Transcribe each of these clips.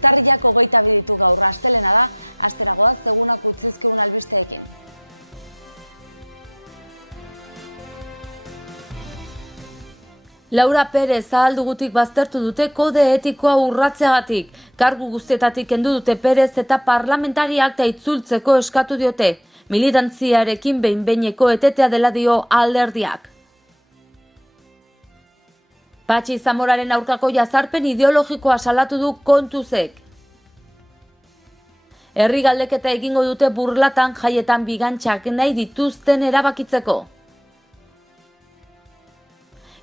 Urtarrilak 22 ditu gaur, astelena da, astelagoaz egunak utzizkeun albisteekin. Laura Perez ahaldugutik baztertu dute kode etikoa urratzeagatik. Kargu guztietatik kendu dute Perez eta parlamentari akta itzultzeko eskatu diote. Militantziarekin behin-behineko etetea dela dio alderdiak. Patxi Zamoraren aurkako jazarpen ideologikoa salatu du Kontuzek. Herri galdeketa egingo dute Burlatan jaietan bigantxak nahi dituzten erabakitzeko.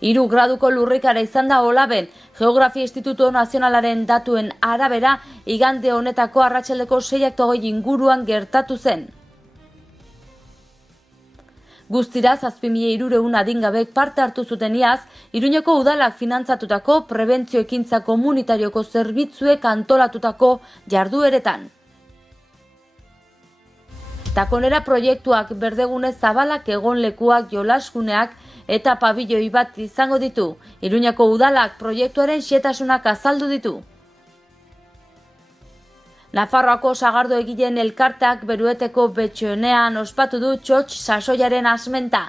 3 graduko lurrikara izan da Olaben, Geografia Instituto Nazionalaren datuen arabera, igande honetako arratsaldeko 6:20 inguruan gertatu zen. Guztira 7.300 adingabek parte hartu zuten iaz, Iruñeko udalak finantzatutako prebentzio ekintza komunitarioko zerbitzuek antolatutako jardueretan. Takonera proiektuak berdegune zabalak egonlekuak jolasguneak eta pabilloi bat izango ditu. Iruñako udalak proiektuaren xehetasunak azaldu ditu. Nafarroako sagardo egileen elkarteak Berueteko Betxoenean ospatu du txotx sasoiaren asmenta.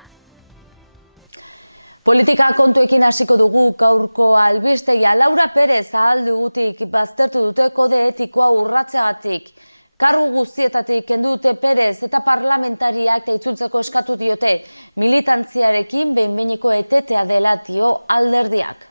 Politika kontuekin hasiko dugu gaurko albistegia. Laura Perez ahaldugutik baztertu dute kode etikoa urratzeagatik. Kargu guztietatik kendu dute Perez eta parlamentariak itzultzeko eskatu diote. Militantziarekin behin-behineko etetea dela dio alderdiak.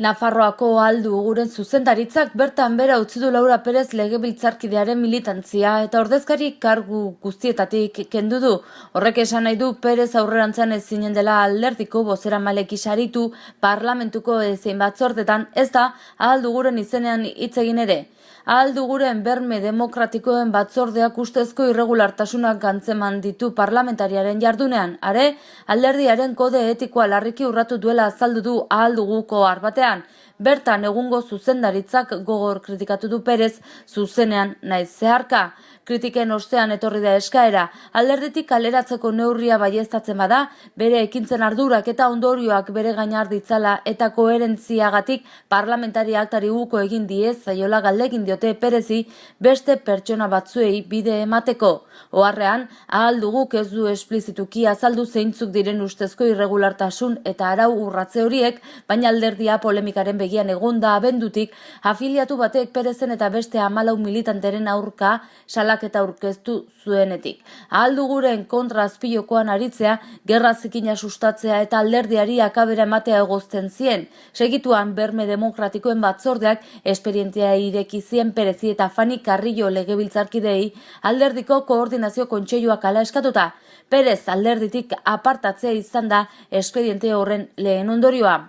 Nafarroako Ahalduguren zuzendaritzak bertan bera utzi du Laura Perez legebiltzarkidearen militantzia eta ordezkari kargu guztietatik kendu du. Horrek esan nahi du Perez aurrerantzan ezinen dela alderdiko bozeramalek saritu parlamentuko ezein batzordetan, ez da Ahalduguren izenean hitz egin ere. Ahalduguren berme demokratikoen batzordeak ustezko irregulartasunak antzeman ditu parlamentariaren jardunean. Are, alderdiaren kode etikoa larriki urratu duela azaldu du Ahalduguko arbatean. Bertan egungo zuzendaritzak gogor kritikatu du Perez zuzenean naiz zeharka. Kritiken ostean etorri da eskaera, alderditik kaleratzeko neurria baieztatzen bada, bere ekintzen ardurak eta ondorioak bere gainar ditzala eta koherentziagatik parlamentari aktari uko egin diez zaiola galdegin diote Perezi beste pertsona batzuei bide emateko. Oharrean, Ahalduguk ez du esplizituki azaldu zeintzuk diren ustezko irregulartasun eta arau urratze horiek, baina alderdia polemikaren begian egonda abendutik, afiliatu batek Perezen eta beste 14 militanteren aurka salaketa aurkeztu zuenetik. Ahalduguren kontra azpilokoan aritzea, gerra zikina sustatzea eta alderdiari akabera ematea egozten zien. Segituan berme demokratikoen batzordeak esperientzia ireki zien Perezi eta Fani Carrillo legebiltzarkidei alderdiko koordinazio kontseiluak hala eskatuta. Perez alderditik apartatzea izan da espediente horren lehen ondorioa.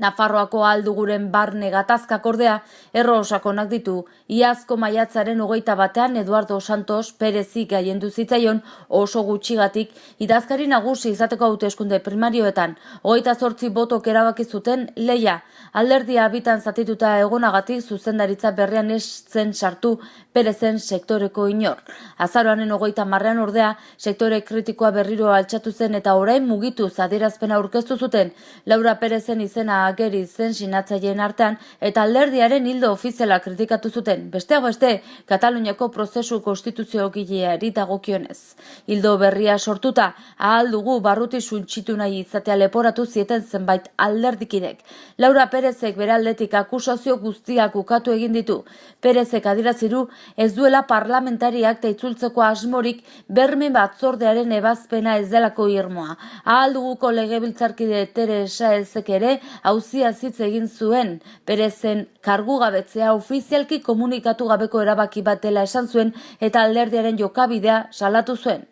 Nafarroako Ahalduguren barne gatazkak ordea erro sakonak ditu. Iazko maiatzaren 21ean Eduardo Santos Perezi gailendu zitzaion oso gutxigatik idazkari nagusi izateko hauteskunde primarioetan. 28 botok erabaki zuten lehia. Alderdia bitan zatituta egonagatik zuzendaritza berrian ez zen sartu Perezen sektoreko inor. Azaroaren 30ean ordea sektore kritikoa berriro altxatu zen eta orain mugituz adierazpena aurkeztu zuten. Laura Perezen izena ageri zen sinatzaileen artean eta alderdiaren hildo ofiziala kritikatu zuten. Besteak beste, Kataluniako prozesu konstituziogileari dagokionez. Hildo berria sortuta, Ahaldugu barruti suntsitu nahi izatea leporatu zieten zenbait alderdikidek. Laura Perezek bere aldetik akusazio guztiak ukatu egin ditu. Perezek adiraziru ez duela parlamentariak itzultzeko asmorik berme batzordearen ebazpena ez delako irmoa. Ahalduguko legebiltzarkide Teresa Ezek ere auzia hitz egin zuen. Perezen kargugabetzea ofizialki komunikatu gabeko erabaki bat dela esan zuen eta alderdiaren jokabidea salatu zuen.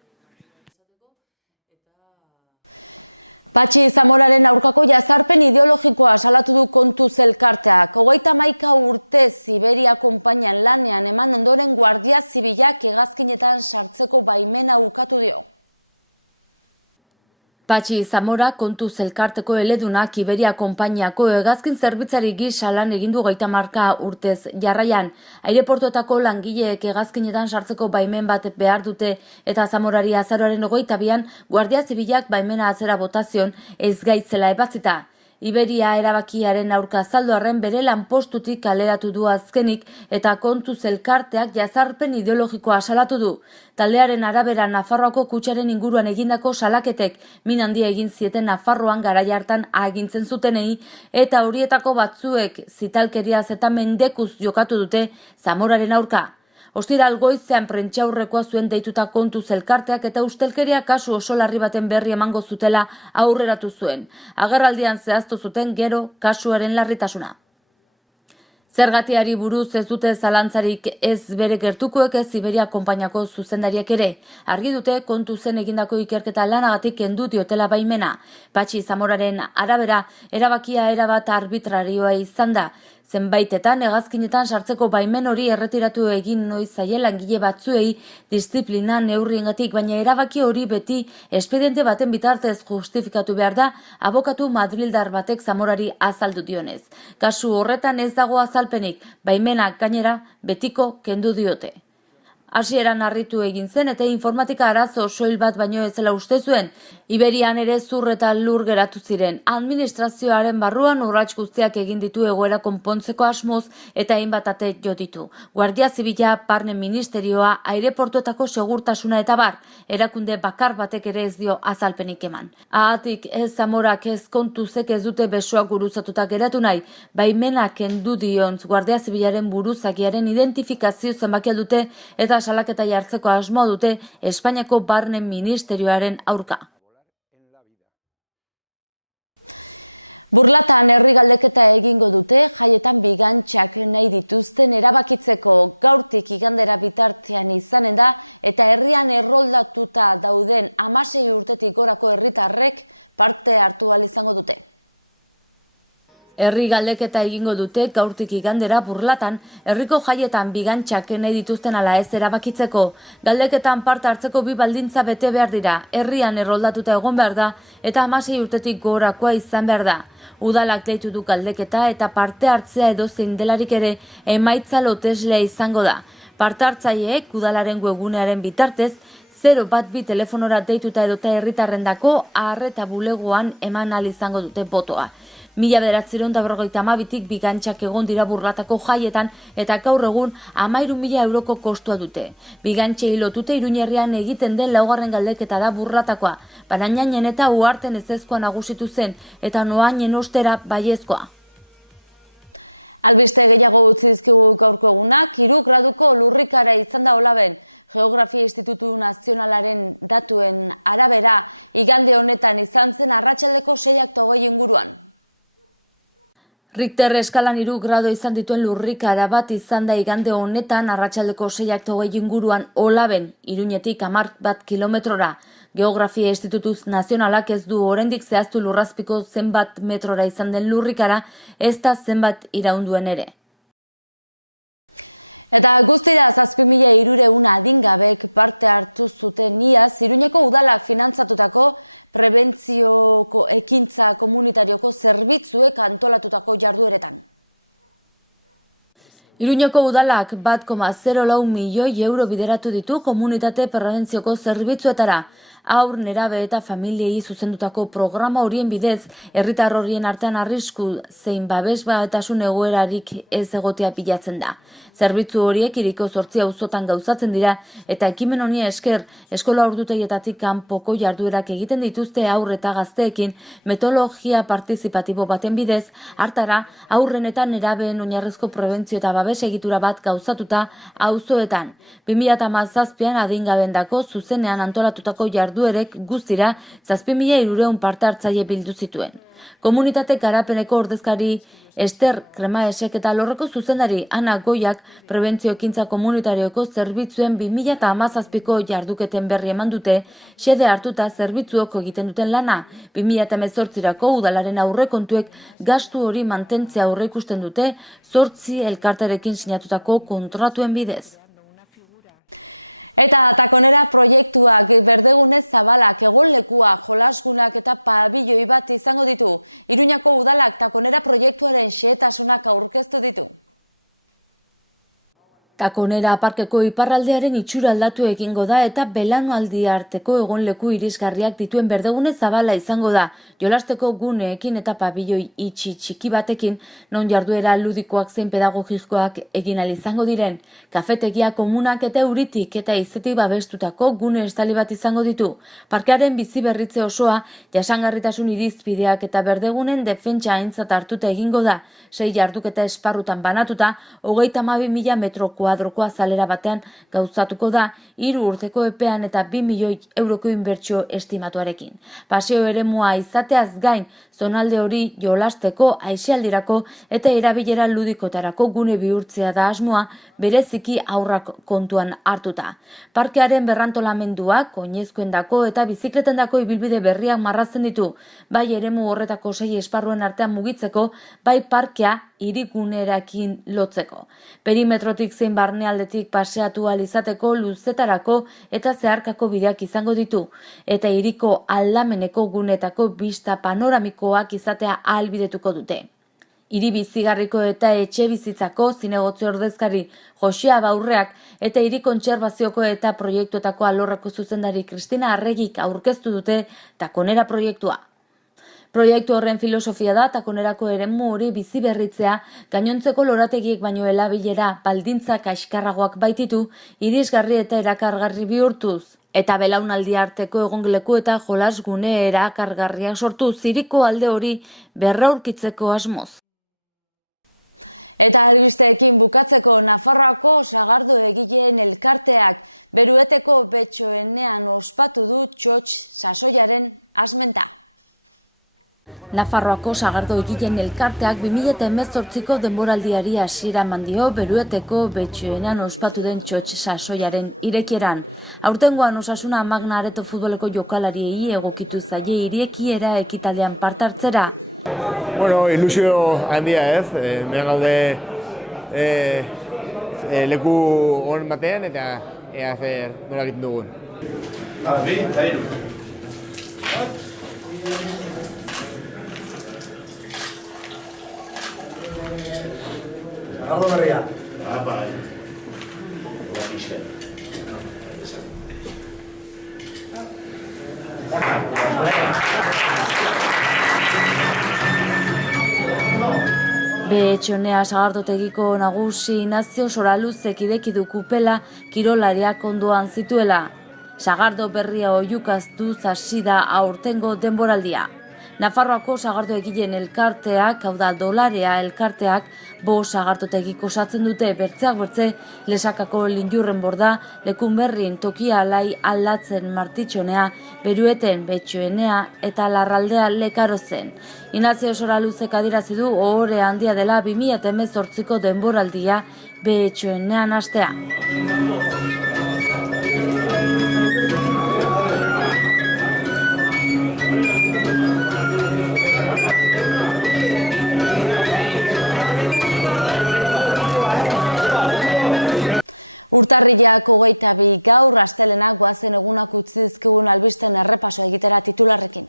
Patxi Zamoraren aurkako jazarpen ideologikoa salatu du Kontuz elkarteak. 31 urte Siberia konpainian lanean eman ondoren Guardia Zibilak hegazkinetan sartzeko baimena ukatu dio. Patxi Zamora Kontuz elkarteko eledunak Iberia konpainiako hegazkin zerbitzari gisa lan egin du 30 urtez jarraian. Aireportuetako langileek hegazkinetan sartzeko baimen bat behar dute eta Zamorari azaroaren 22ean Guardia Zibilak baimena atzera botazion ez gaitzela ebatzita. Iberia erabakiaren aurka azaldu arren bere lanpostutik kaleratu du azkenik eta Kontuz elkarteak jazarpen ideologikoa salatu du. Taldearen arabera Nafarroako kutxaren inguruan egindako salaketek min handia egin zieten Nafarroan garaia hartan agintzen zutenei eta horietako batzuek zitalkeriaz eta mendekuz jokatu dute Zamoraren aurka. Ostiral goizean prentsaurrekoa zuen deituta Kontuz elkarteak eta ustelkeria kasu oso larri baten berri emango zutela aurreratu zuen. Agerraldian zehaztu zuten gero kasuaren larritasuna. Zergatiari buruz ez dute zalantzarik ez bere gertukoek ez Iberia konpainiako zuzendariek ere. Argi dute Kontuzen egindako ikerketa lanagatik kendu diotela baimena. Patxi Zamoraren arabera erabakia erabat arbitrarioa izan da. Zenbaitetan hegazkinetan sartzeko baimen hori erretiratu egin noiz zaie langile batzuei disiplina neurriengatik, baina erabaki hori beti espediente baten bitartez justifikatu behar da abokatu madrildar batek Zamorari azaldu dionez. Kasu horretan ez dago azalpenik, baimenak gainera betiko kendu diote. Hasieran harritu egin zen eta informatika arazo soil bat baino ez zela uste zuen. Iberian ere zur eta lur geratu ziren. Administrazioaren barruan urrats guztiak egin ditu egoera konpontzeko asmoz eta hainbat ate jo ditu. Guardia Zibila, Barne Ministerioa, aireportuetako segurtasuna eta bar, erakunde bakar batek ere ez dio azalpenik eman. Ahatik ez Zamorak ez Kontuzek ez dute besoak guruzatuta geratu nahi, baimenak kendu diontz Guardia Zibilaren buruzagiaren identifikazio zenbakia dute eta salaketa jartzeko asmoa dute Espainiako Barne Ministerioaren aurka. Burlatan herri galdeketa egingo dute, jaietan bigantxak nahi dituzten erabakitzeko gaurtik igandera bitartean izanen da, eta herrian erroldatuta dauden 16 urtetik gorako herritarrek parte hartu ahal izango dute. Herri galdeketa egingo dute gaurtik igandera Burlatan, herriko jaietan bigantxak nahi dituzten ala ez erabakitzeko. Galdeketan parte hartzeko bi baldintza bete behar dira, herrian erroldatuta egon behar da eta 16 urtetik gorakoa izan behar da. Udalak deitu du galdeketa eta parte hartzea edozein delarik ere emaitza loteslea izango da. Parte hartzaileek udalaren webgunearen bitartez 012 telefonora deituta edota herritarrendako arreta bulegoan eman ahal izango dute botoa. 1952tik bigantxak egon dira Burlatako jaietan eta gaur egun 13.000 euroko kostua dute. Bigantxei lotute Iruñerrian egiten den laugarren galdeketa da Burlatakoa, Barainainen eta Uharten ezezkoa nagusitu zen eta Noainen ostera baiezkoa. Albiste gehiago utzizkigu gaurko egunak, 3 graduko lurrikara izan da Olaben. Geografia Institutu Nazionalaren datuen arabera, igande honetan izan zen arratsaldeko 6:20 inguruan. Richter eskalan 3 grado izan dituen lurrikara bat izan da igande honetan arratsaldeko 6:20 inguruan Olaben, Iruñetik 11 kilometrora. Geografia Institutu Nazionalak ez du oraindik zehaztu lurrazpiko zenbat metrora izan den lurrikara, ez da zenbat iraunduen ere. Eta guztira 7.300 adingabek parte hartu zuten iaz Iruñeko udalak finantzatutako prebentzioko ekintza komunitarioko zerbitzuek antolatutako jardueretan. Iruñeko udalak 1,04 milioi euro bideratu ditu komunitate prebentzioko zerbitzuetara. Haur, nerabe eta familiei zuzendutako programa horien bidez, herritar horien artean arrisku zein babesgabetasun egoerarik ez egotea bilatzen da. Zerbitzu horiek hiriko 8 auzotan gauzatzen dira eta ekimen honi esker eskola ordutegietatik kanpoko jarduerak egiten dituzte haur eta gazteekin metodologia partizipatibo baten bidez, hartara haurren eta nerabeen oinarrizko prebentzio eta babes egitura bat gauzatuta auzoetan. 2017an adingabendako zuzenean antolatutako jarduerek guztira 7.300 parte hartzaile bildu zituen. Komunitate garapeneko ordezkari Ester Kremaesek eta Lorreko zuzendari Ana Goiak prebentzio ekintza komunitarioko zerbitzuen 2017ko jarduketen berri eman dute, xede hartuta zerbitzuok egiten duten lana. 2018rako udalaren aurrekontuek gastu hori mantentzea aurreikusten dute 8 elkarterekin sinatutako kontratuen bidez. Eta takonera proiektuak berdegune zabalak, egonlekua, jolaskunak eta pabiloi bat izango ditu. Iruñako udalak takonera proiektuaren xehetasunak aurkeztu ditu. Takonera parkeko iparraldearen itxura aldatu egingo da eta belaunaldi arteko egonleku irisgarriak dituen berdegune zabala izango da. Jolasteko guneekin eta pabiloi itxi txiki batekin non jarduera ludikoak zein pedagogikoak egin ahal izango diren. Kafetegia komunak eta euritik eta izetik babestutako gune estali bat izango ditu. Parkearen bizi berritze osoa jasangarritasun irizpideak eta berdegunen defentsa aintzat hartuta egingo da. 6 jarduketa esparrutan banatuta, 32.000 metro kuadroko azalera batean gauzatuko da 3 urteko epean eta 2 milioi euroko inbertsio estimatuarekin. Paseo eremua izateaz gain, zonalde hori jolasteko, aisialdirako eta erabilera ludikotarako gune bihurtzea da asmoa, bereziki haurrak kontuan hartuta. Parkearen berrantolamenduak, oinezkoendako eta bizikletendako ibilbide berriak marrazten ditu, bai eremu horretako 6 esparruen artean mugitzeko, bai parkea hirigunerakin lotzeko. Perimetrotik zein barnealdetik paseatu ahal izateko luzetarako eta zeharkako bideak izango ditu, eta hiriko aldameneko gunetako bista panoramikoak izatea ahalbidetuko dute. Hiri bizigarriko eta etxe bizitzako zinegotzi ordezkari Josia Baurreak eta hiri kontserbazioko eta proiektuetako alorreko zuzendari Kristina Arregik aurkeztu dute Takonera proiektua. Proiektu horren filosofia da takonerako eremu hori bizi berritzea, gainontzeko lorategiek baino erabilera baldintzak kaskarragoak baititu, irisgarri eta erakargarri bihurtuz. Eta belaunaldi arteko egonleku eta jolasgune erakargarriak sortuz hiriko alde hori berraurkitzeko asmoz. Eta albisteekin bukatzeko Nafarroako sagardo egileen elkarteak Berueteko Betxoenean ospatu du txotx sasoiaren asmenta. Nafarroako sagardo egileen elkarteak 2018ko denboraldiari hasiera eman dio Berueteko Betxoenean ospatu den txotx sasoiaren irekieran. Aurtengoan Osasuna Magna Areto futboleko jokalariei egokitu zaie irekiera ekitaldean parte hartzera. Bueno, ilusio handia ez, hemen gaude leku hon batean eta ea zer nola egiten dugun. Bi, eta hiru. Sagardo berria. Bai. Betxonea sagardotegiko nagusi Inazio Soraluzek ideki du kupela kirolariak ondoan zituela. Sagardo berria oihukaztuz hasi da aurtengo denboraldia. Nafarroako sagardo egileen elkarteak, hau da Dolarea elkarteak, 5 sagardotegik osatzen dute bertzeak bertze, Lesakako Linjurren Borda, Lekunberrin Tokia Alai Aldatzen Martitxonea, Berueten Betxoenea eta Larraldea Lekarozen. Inazio Soraluzek adierazi du ohore handia dela 2018ko denboraldia Betxoenean hastea. Gaur astelenak goazen egunak utzi dizkigun albisteen errepaso egitera titularrekin.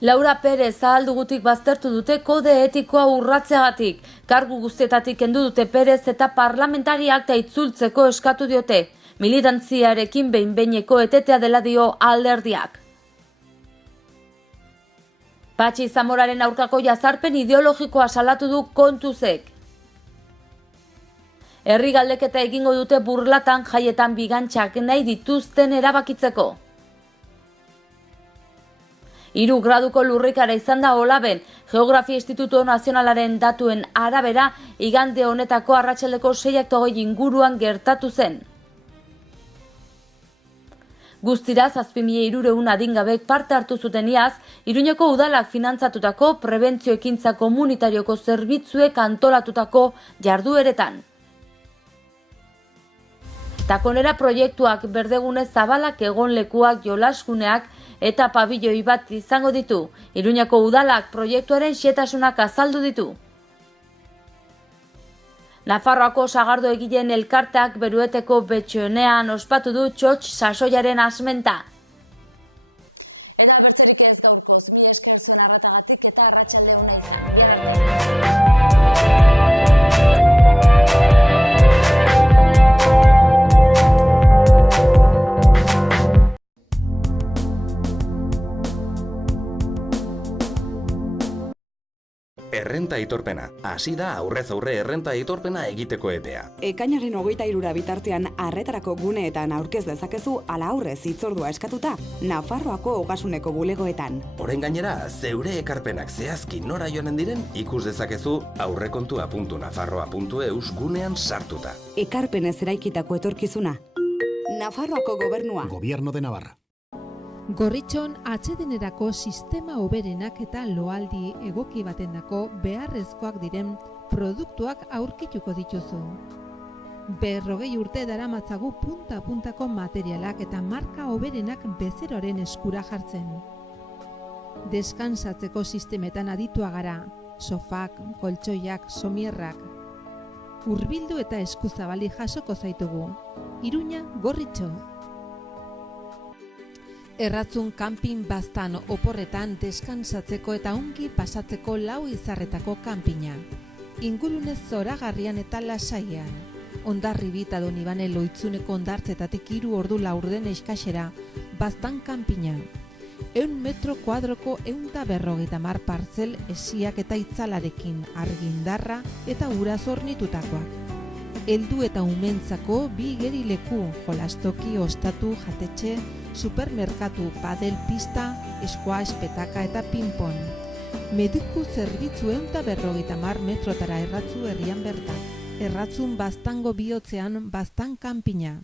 Laura Perez ahaldugutik baztertu dute kode etikoa urratzeagatik. Kargu guztietatik kendu dute Perez eta parlamentari akta itzultzeko eskatu diote. Militantziarekin behin-behineko etetea dela dio alderdiak. Patxi Zamoraren aurkako jazarpen ideologikoa salatu du Kontuzek. Herri galdeketa egingo dute Burlatan jaietan bigantxak nahi dituzten erabakitzeko. 3 graduko lurrikara izan da Olaben, Geografia Instituto Nazionalaren datuen arabera, igande honetako arratsaldeko 6:20 inguruan gertatu zen. Guztira 7.300 adingabek parte hartu zuten iaz, Iruñeko udalak finantzatutako prebentzio ekintza komunitarioko zerbitzuek antolatutako jardueretan. Takonera proiektuak berdegune zabalak egonlekuak jolasguneak eta pabiloi bat izango ditu. Iruñako udalak proiektuaren xehetasunak azaldu ditu. Nafarroako sagardo egileen elkarteak Berueteko Betxoenean ospatu du txotx sasoiaren asmenta. Eta bertzerik ez gaurkoz, mi esker zuen arratagatik eta arratsalde ona izan. Errenta aitorpena. Hasi da aurrez aurre errenta aitorpena egiteko epea. Ekainaren 23 bitartean arretarako guneetan aurkez dezakezu ala aurrez hitzordua eskatuta Nafarroako Ogasuneko bulegoetan. Orain gainera, zeure ekarpenak zehazki nora joanen diren ikus dezakezu aurrekontua.nafarroa.eus gunean sartuta. Ekarpenez eraikitako etorkizuna. Nafarroako Gobernua. Gobierno de Navarra. Gorritxon atsedenerako sistema hoberenak eta loaldi egoki batendako beharrezkoak diren produktuak aurkituko dituzu. 40 urte daramatzagu punta-puntako materialak eta marka hoberenak bezeroaren eskura jartzen. Deskansatzeko sistemetan aditua gara, sofak, koltsoiak, somierrak. Hurbildu eta eskuzabali jasoko zaitugu. Iruña, Gorritxo. Erratzun kanpin baztan oporretan deskansatzeko eta ongi pasatzeko 4 izarretako kanpina. Ingurune zoragarrian eta lasaian. Hondarribi eta Donibane Loitzuneko hondartzetatik 3 ordu laurden eskasera, baztan kanpina. 100 metro kuadroko 150 partzel esiak eta itzalarekin, argindarra eta ura zornitutakoak. Heldu eta umentzako 2 igerileku, jolastoki, ostatu, jatetxe, supermerkatu, padel pista, squash, petaka eta ping-pong. Mediku zerbitzu 150 metrotara erratzu herrian bertan. Erratzun baztango bihotzean baztan kanpina.